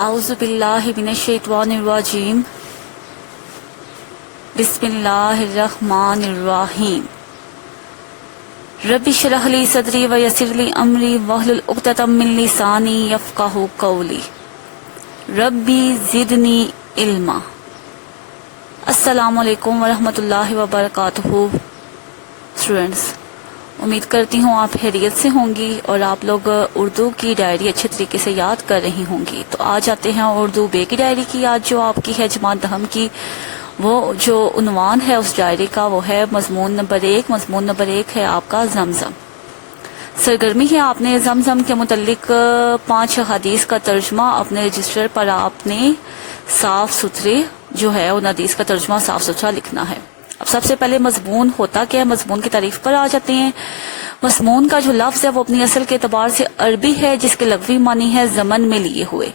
اعوذ باللہ من الشیطان الرجیم بسم اللہ الرحمن الرحیم رب اشرح لی صدری ویسر لی امری واحلل عقدۃ من لسانی یفقہوا قولی ربی زدنی علما۔ السلام علیکم ورحمۃ اللہ وبرکاتہ۔ اسٹوڈینٹس، امید کرتی ہوں آپ خیریت سے ہوں گی اور آپ لوگ اردو کی ڈائری اچھے طریقے سے یاد کر رہی ہوں گی۔ تو آج آتے ہیں اردو بے کی ڈائری کی یاد جو آپ کی ہے جماعت دہم کی۔ وہ جو عنوان ہے اس ڈائری کا وہ ہے مضمون نمبر 1۔ مضمون نمبر 1 ہے آپ کا زمزم۔ سرگرمی ہے آپ نے زمزم کے متعلق 5 حدیث کا ترجمہ اپنے رجسٹر پر آپ نے صاف ستھرے جو ہے ان حدیث کا ترجمہ صاف ستھرا لکھنا ہے۔ اب سب سے پہلے مضمون ہوتا کیا ہے، مضمون کی تعریف پر آ جاتے ہیں۔ مضمون کا جو لفظ ہے وہ اپنی اصل کے اعتبار سے عربی ہے جس کے لغوی معنی ہے ضمن میں لیے ہوئے،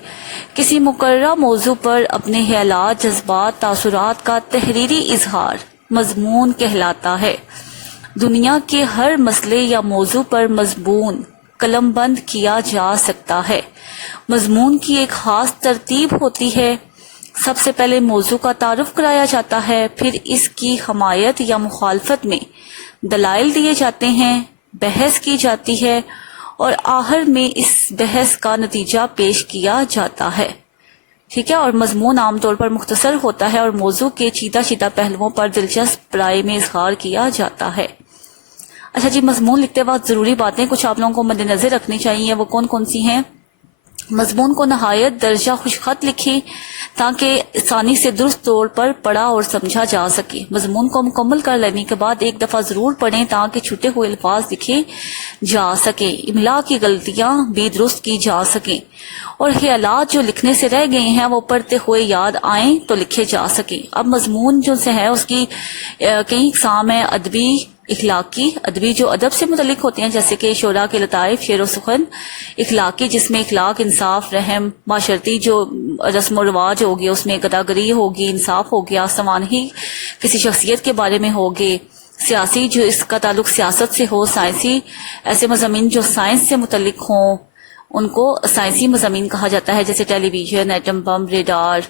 کسی مقررہ موضوع پر اپنے خیالات، جذبات، تاثرات کا تحریری اظہار مضمون کہلاتا ہے۔ دنیا کے ہر مسئلے یا موضوع پر مضمون قلم بند کیا جا سکتا ہے۔ مضمون کی ایک خاص ترتیب ہوتی ہے۔ سب سے پہلے موضوع کا تعارف کرایا جاتا ہے، پھر اس کی حمایت یا مخالفت میں دلائل دیے جاتے ہیں، بحث کی جاتی ہے اور آخر میں اس بحث کا نتیجہ پیش کیا جاتا ہے۔ ٹھیک ہے، اور مضمون عام طور پر مختصر ہوتا ہے اور موضوع کے چیدہ پہلوؤں پر دلچسپ رائے میں اظہار کیا جاتا ہے۔ اچھا جی، مضمون لکھتے وقت ضروری باتیں کچھ آپ لوگوں کو مد نظر رکھنی چاہیے، وہ کون کون سی ہیں؟ مضمون کو نہایت درجہ خوش خط لکھیں تاکہ آسانی سے درست طور پر پڑھا اور سمجھا جا سکے۔ مضمون کو مکمل کر لینے کے بعد ایک دفعہ ضرور پڑھیں تاکہ چھٹے ہوئے الفاظ لکھے جا سکیں، املا کی غلطیاں بھی درست کی جا سکیں اور خیالات جو لکھنے سے رہ گئے ہیں وہ پڑھتے ہوئے یاد آئیں تو لکھے جا سکیں۔ اب مضمون جو سے ہے اس کی کئی اقسام ہیں، ادبی، اخلاقی۔ ادبی جو ادب سے متعلق ہوتے ہیں جیسے کہ شعراء کے لطائف، شعر و سخن۔ اخلاقی جس میں اخلاق، انصاف، رحم، معاشرتی جو رسم و رواج ہوگی اس میں گداگری ہوگی، انصاف ہو گیا، سوانحی کسی شخصیت کے بارے میں ہوگے۔ سیاسی جو اس کا تعلق سیاست سے ہو۔ سائنسی ایسے مضامین جو سائنس سے متعلق ہوں ان کو سائنسی مضامین کہا جاتا ہے جیسے ٹیلی ویژن، ایٹم بم، ریڈار۔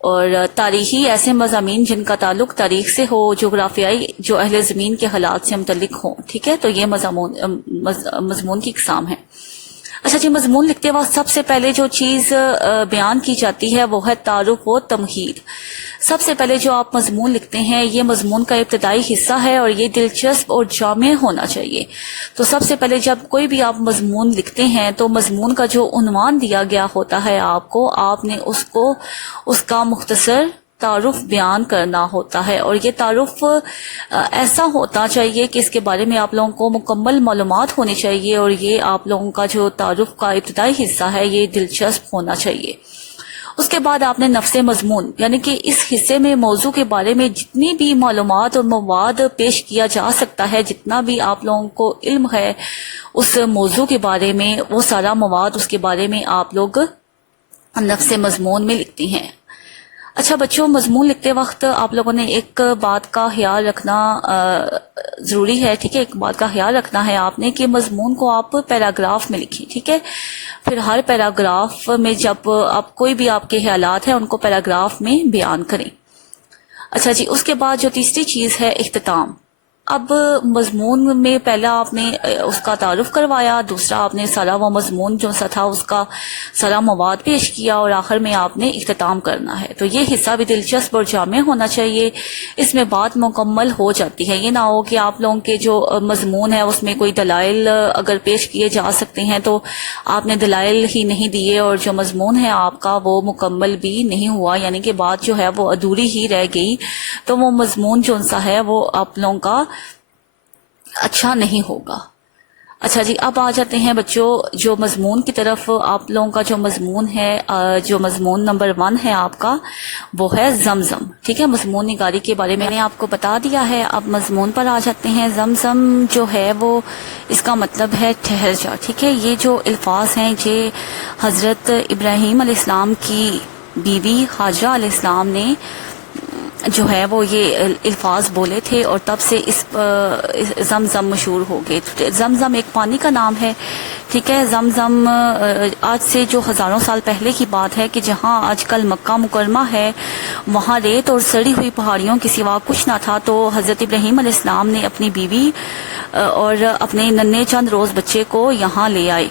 اور تاریخی ایسے مضامین جن کا تعلق تاریخ سے ہو، جغرافیائی جو اہل زمین کے حالات سے متعلق ہوں۔ ٹھیک ہے، تو یہ مضمون کی اقسام ہے۔ اچھا جی، مضمون لکھتے وقت سب سے پہلے جو چیز بیان کی جاتی ہے وہ ہے تعارف و تمہید۔ سب سے پہلے جو آپ مضمون لکھتے ہیں یہ مضمون کا ابتدائی حصہ ہے اور یہ دلچسپ اور جامع ہونا چاہیے۔ تو سب سے پہلے جب کوئی بھی آپ مضمون لکھتے ہیں تو مضمون کا جو عنوان دیا گیا ہوتا ہے آپ نے اس کا مختصر تعارف بیان کرنا ہوتا ہے اور یہ تعارف ایسا ہوتا چاہیے کہ اس کے بارے میں آپ لوگوں کو مکمل معلومات ہونی چاہیے اور یہ آپ لوگوں کا جو تعارف کا ابتدائی حصہ ہے یہ دلچسپ ہونا چاہیے۔ اس کے بعد آپ نے نفس مضمون یعنی کہ اس حصے میں موضوع کے بارے میں جتنی بھی معلومات اور مواد پیش کیا جا سکتا ہے، جتنا بھی آپ لوگوں کو علم ہے اس موضوع کے بارے میں، وہ سارا مواد اس کے بارے میں آپ لوگ نفس مضمون میں لکھتے ہیں۔ اچھا بچوں، مضمون لکھتے وقت آپ لوگوں نے ایک بات کا خیال رکھنا ضروری ہے۔ ٹھیک ہے، ایک بات کا خیال رکھنا ہے آپ نے کہ مضمون کو آپ پیراگراف میں لکھیں۔ ٹھیک ہے، پھر ہر پیراگراف میں جب آپ کوئی بھی آپ کے خیالات ہیں ان کو پیراگراف میں بیان کریں۔ اچھا جی، اس کے بعد جو تیسری چیز ہے اختتام۔ اب مضمون میں پہلا آپ نے اس کا تعارف کروایا، دوسرا آپ نے سارا وہ مضمون جو سا تھا اس کا سارا مواد پیش کیا اور آخر میں آپ نے اختتام کرنا ہے۔ تو یہ حصہ بھی دلچسپ اور جامع ہونا چاہیے، اس میں بات مکمل ہو جاتی ہے۔ یہ نہ ہو کہ آپ لوگوں کے جو مضمون ہے اس میں کوئی دلائل اگر پیش کیے جا سکتے ہیں تو آپ نے دلائل ہی نہیں دیے اور جو مضمون ہے آپ کا وہ مکمل بھی نہیں ہوا، یعنی کہ بات جو ہے وہ ادھوری ہی رہ گئی، تو وہ مضمون جو سا ہے وہ آپ لوگوں کا اچھا نہیں ہوگا۔ اچھا جی، اب آ جاتے ہیں بچوں جو مضمون کی طرف۔ آپ لوگوں کا جو مضمون ہے، جو مضمون نمبر 1 ہے آپ کا وہ ہے زمزم۔ ٹھیک ہے، مضمون نگاری کے بارے میں نے آپ کو بتا دیا ہے۔ اب مضمون پر آ جاتے ہیں۔ زمزم جو ہے وہ اس کا مطلب ہے ٹھہر جا۔ ٹھیک ہے، یہ جو الفاظ ہیں یہ حضرت ابراہیم علیہ السلام کی بیوی ہاجرہ علیہ السلام نے جو ہے وہ یہ الفاظ بولے تھے، اور تب سے اس زمزم مشہور ہو گئے۔ زمزم ایک پانی کا نام ہے، ٹھیک ہے۔ زمزم آج سے جو ہزاروں سال پہلے کی بات ہے کہ جہاں آج کل مکہ مکرمہ ہے وہاں ریت اور سڑی ہوئی پہاڑیوں کے سوا کچھ نہ تھا، تو حضرت ابراہیم علیہ السلام نے اپنی بیوی اور اپنے ننھے چند روز بچے کو یہاں لے آئے،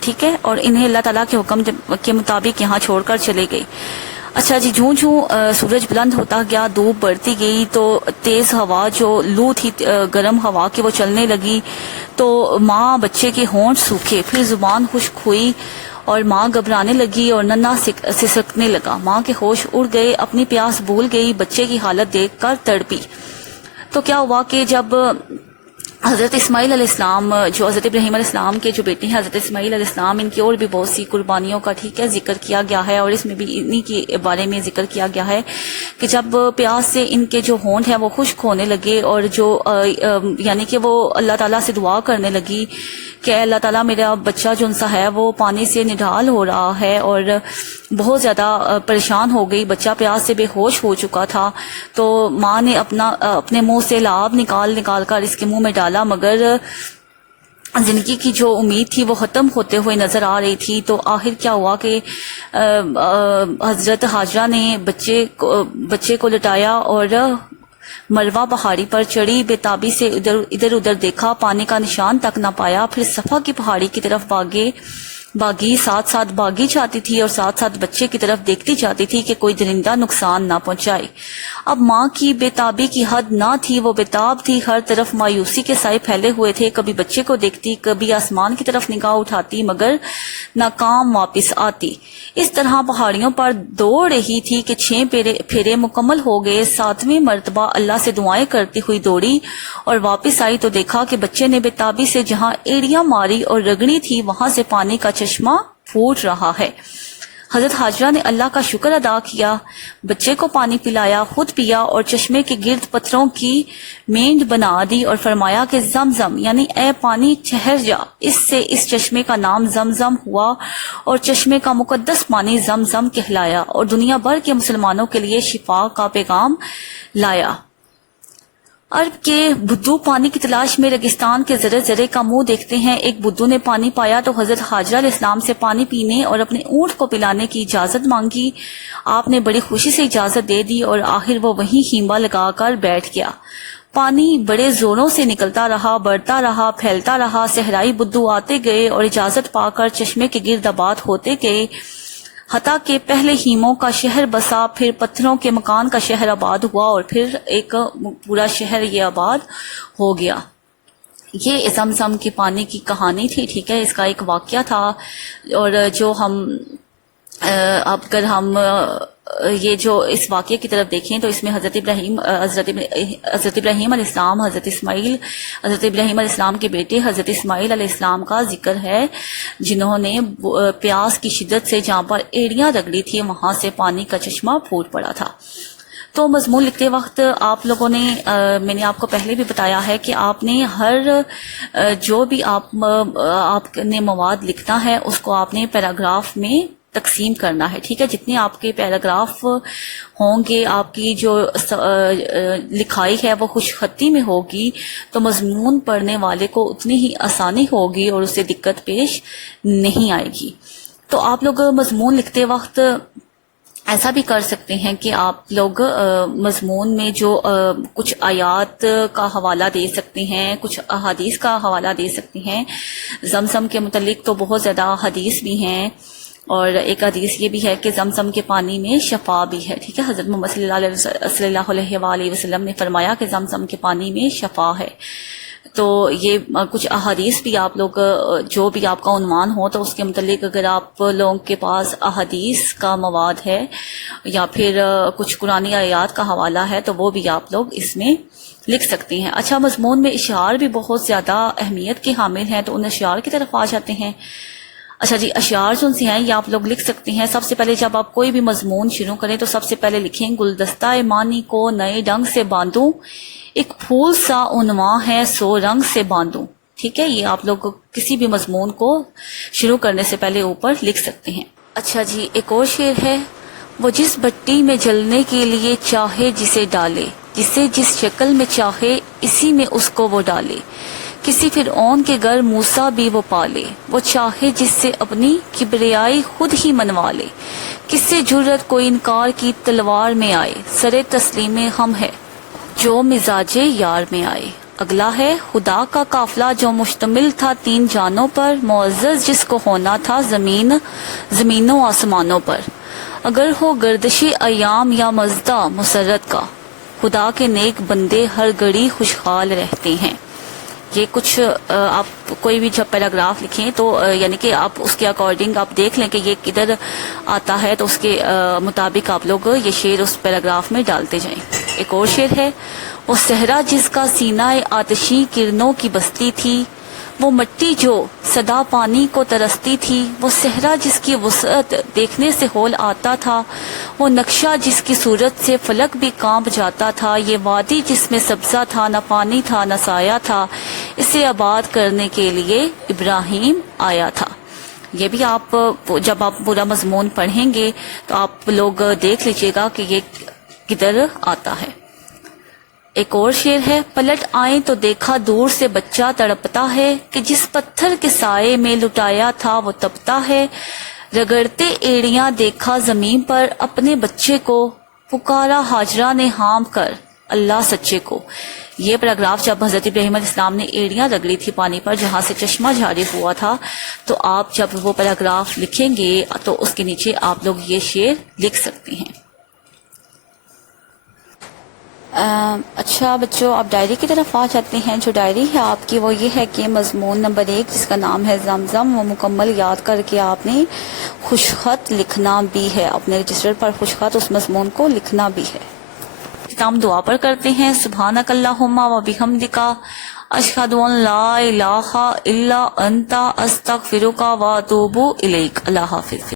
ٹھیک ہے، اور انہیں اللہ تعالیٰ کے حکم کے مطابق یہاں چھوڑ کر چلے گئے۔ اچھا جی، جوں سورج بلند ہوتا گیا، دھوپ بڑھتی گئی، تو تیز ہوا جو لو تھی گرم ہوا کی وہ چلنے لگی، تو ماں بچے کے ہونٹ سوکھے، پھر زبان خشک ہوئی اور ماں گھبرانے لگی اور ننھا سسکنے لگا۔ ماں کے ہوش اڑ گئے، اپنی پیاس بھول گئی، بچے کی حالت دیکھ کر تڑپی۔ تو کیا ہوا کہ جب حضرت اسماعیل علیہ السلام، جو حضرت ابراہیم علیہ السلام کے جو بیٹے ہیں حضرت اسماعیل علیہ السلام، ان کی اور بھی بہت سی قربانیوں کا ٹھیک ہے ذکر کیا گیا ہے، اور اس میں بھی انہی کے بارے میں ذکر کیا گیا ہے کہ جب پیاس سے ان کے جو ہونٹ ہیں وہ خشک ہونے لگے، اور جو یعنی کہ وہ اللہ تعالیٰ سے دعا کرنے لگی کہ اللہ تعالیٰ میرا بچہ جو سا ہے وہ پانی سے نڈھال ہو رہا ہے، اور بہت زیادہ پریشان ہو گئی، بچہ پیاس سے بے ہوش ہو چکا تھا، تو ماں نے اپنے منہ سے لعاب نکال کر اس کے منہ میں ڈالا، مگر زندگی کی جو امید تھی وہ ختم ہوتے ہوئے نظر آ رہی تھی۔ تو آخر کیا ہوا کہ حضرت حاجرہ نے بچے کو لٹایا اور مروہ پہاڑی پر چڑھی، بے تابی سے ادھر ادھر دیکھا، پانی کا نشان تک نہ پایا، پھر صفا کی پہاڑی کی طرف باغی ساتھ ساتھ باغی جاتی تھی اور ساتھ ساتھ بچے کی طرف دیکھتی جاتی تھی کہ کوئی درندہ نقصان نہ پہنچائے۔ اب ماں کی بے تابی کی حد نہ تھی، وہ بے تاب تھی، ہر طرف مایوسی کے سائے پھیلے ہوئے تھے، کبھی بچے کو دیکھتی، کبھی آسمان کی طرف نگاہ اٹھاتی، مگر ناکام واپس آتی۔ اس طرح پہاڑیوں پر دوڑ رہی تھی کہ 6 پھیرے مکمل ہو گئے، 7ویں مرتبہ اللہ سے دعائیں کرتی ہوئی دوڑی اور واپس آئی تو دیکھا کہ بچے نے بے تابی سے جہاں ایڑیاں ماری اور رگڑی تھی وہاں سے پانی کا چشمہ پھوٹ رہا ہے۔ حضرت حاجرہ نے اللہ کا شکر ادا کیا، بچے کو پانی پلایا، خود پیا اور چشمے کے گرد پتھروں کی مینڈ بنا دی اور فرمایا کہ زمزم یعنی اے پانی ٹھہر جا۔ اس سے اس چشمے کا نام زمزم ہوا اور چشمے کا مقدس پانی زمزم کہلایا اور دنیا بھر کے مسلمانوں کے لیے شفا کا پیغام لایا۔ عرب کے بدو پانی کی تلاش میں ریگستان کے ذرے ذرے کا منہ دیکھتے ہیں۔ ایک بدو نے پانی پایا تو حضرت حاجرہ علیہ السلام سے پانی پینے اور اپنے اونٹ کو پلانے کی اجازت مانگی۔ آپ نے بڑی خوشی سے اجازت دے دی اور آخر وہ وہیں خیمہ لگا کر بیٹھ گیا۔ پانی بڑے زوروں سے نکلتا رہا، بڑھتا رہا، پھیلتا رہا، صحرائی بدو آتے گئے اور اجازت پا کر چشمے کے گرد آباد ہوتے گئے، حتیٰ کہ پہلے ہیموں کا شہر بسا، پھر پتھروں کے مکان کا شہر آباد ہوا اور پھر ایک پورا شہر یہ آباد ہو گیا۔ یہ زمزم کے پانی کی کہانی تھی، ٹھیک ہے، اس کا ایک واقعہ تھا، اور جو اگر ہم یہ جو اس واقعے کی طرف دیکھیں تو اس میں حضرت ابراہیم علیہ السلام، حضرت ابراہیم علیہ السلام کے بیٹے حضرت اسماعیل علیہ السلام کا ذکر ہے، جنہوں نے پیاس کی شدت سے جہاں پر ایڑیاں رگڑی تھی وہاں سے پانی کا چشمہ پھوٹ پڑا تھا۔ تو مضمون لکھتے وقت آپ لوگوں نے، میں نے آپ کو پہلے بھی بتایا ہے کہ آپ نے جو بھی آپ نے مواد لکھنا ہے اس کو آپ نے پیراگراف میں تقسیم کرنا ہے، ٹھیک ہے۔ جتنے آپ کے پیراگراف ہوں گے، آپ کی جو لکھائی ہے وہ خوش خطی میں ہوگی تو مضمون پڑھنے والے کو اتنی ہی آسانی ہوگی اور اسے دقت پیش نہیں آئے گی۔ تو آپ لوگ مضمون لکھتے وقت ایسا بھی کر سکتے ہیں کہ آپ لوگ مضمون میں جو کچھ آیات کا حوالہ دے سکتے ہیں، کچھ احادیث کا حوالہ دے سکتے ہیں۔ زمزم کے متعلق تو بہت زیادہ حدیث بھی ہیں، اور ایک حدیث یہ بھی ہے کہ زمزم کے پانی میں شفا بھی ہے، ٹھیک ہے۔ حضرت محمد صلی اللہ علیہ وآلہ وسلم نے فرمایا کہ زمزم کے پانی میں شفا ہے۔ تو یہ کچھ احادیث بھی آپ لوگ، جو بھی آپ کا عنوان ہو تو اس کے متعلق اگر آپ لوگوں کے پاس احادیث کا مواد ہے یا پھر کچھ قرآنی آیات کا حوالہ ہے تو وہ بھی آپ لوگ اس میں لکھ سکتے ہیں۔ اچھا، مضمون میں اشعار بھی بہت زیادہ اہمیت کے حامل ہیں، تو ان اشعار کی طرف آ جاتے ہیں۔ اچھا جی، اشعار جو سے ہیں یہ آپ لوگ لکھ سکتے ہیں۔ سب سے پہلے جب آپ کوئی بھی مضمون شروع کریں تو سب سے پہلے لکھیں، گلدستہ معنی کو نئے ڈنگ سے باندھوں، ایک پھول سا عنواں ہے سو رنگ سے باندھوں، ٹھیک ہے۔ یہ آپ لوگ کسی بھی مضمون کو شروع کرنے سے پہلے اوپر لکھ سکتے ہیں۔ اچھا جی، ایک اور شعر ہے، وہ جس بٹی میں جلنے کے لیے چاہے جسے ڈالے، جسے جس شکل میں چاہے اسی میں اس کو وہ ڈالے، کسی فرعون کے گھر موسیٰ بھی وہ پالے، وہ چاہے جس سے اپنی کبریائی خود ہی منوا لے، کس سے جرت کوئی انکار کی تلوار میں آئے، سر تسلیم ہم ہے جو مزاج یار میں آئے۔ اگلا ہے خدا کا قافلہ جو مشتمل تھا 3 جانوں پر، معزز جس کو ہونا تھا زمینوں آسمانوں پر، اگر ہو گردش ایام یا مزدہ مسرت کا، خدا کے نیک بندے ہر گھڑی خوشحال رہتے ہیں۔ یہ کچھ آپ کوئی بھی جب پیراگراف لکھیں تو یعنی کہ آپ اس کے اکارڈنگ آپ دیکھ لیں کہ یہ کدھر آتا ہے، تو اس کے مطابق آپ لوگ یہ شعر اس پیراگراف میں ڈالتے جائیں۔ ایک اور شعر ہے، وہ صحرا جس کا سینہ آتشی کرنوں کی بستی تھی، وہ مٹی جو صدا پانی کو ترستی تھی، وہ صحرا جس کی وسعت دیکھنے سے ہول آتا تھا، وہ نقشہ جس کی صورت سے فلک بھی کانپ جاتا تھا، یہ وادی جس میں سبزہ تھا نہ پانی تھا نہ سایہ تھا، اسے آباد کرنے کے لیے ابراہیم آیا تھا۔ یہ بھی آپ جب آپ پورا مضمون پڑھیں گے تو آپ لوگ دیکھ لیجئے گا کہ یہ کدھر آتا ہے۔ ایک اور شعر ہے، پلٹ آئیں تو دیکھا دور سے بچہ تڑپتا ہے، کہ جس پتھر کے سائے میں لٹایا تھا وہ تپتا ہے، رگڑتے ایڑیاں دیکھا زمین پر اپنے بچے کو، پکارا ہاجرہ نے ہام کر اللہ سچے کو۔ یہ پیراگراف جب حضرت ابراہیم علیہ السلام نے ایڑیاں رگڑی تھی پانی پر جہاں سے چشمہ جاری ہوا تھا، تو آپ جب وہ پیراگراف لکھیں گے تو اس کے نیچے آپ لوگ یہ شعر لکھ سکتے ہیں۔ اچھا بچوں، آپ ڈائری کی طرف آ جاتے ہیں۔ جو ڈائری ہے آپ کی وہ یہ ہے کہ مضمون نمبر 1 جس کا نام ہے زمزم، وہ مکمل یاد کر کے آپ نے خوش خط لکھنا بھی ہے، اپنے رجسٹر پر خوش خط اس مضمون کو لکھنا بھی ہے۔ ہم دعا پر کرتے ہیں، سبحانک اللہم و بحمدک، اشہد ان لا الہ الا انت، استغفرک و اتوب الیک۔ اللہ حافظ۔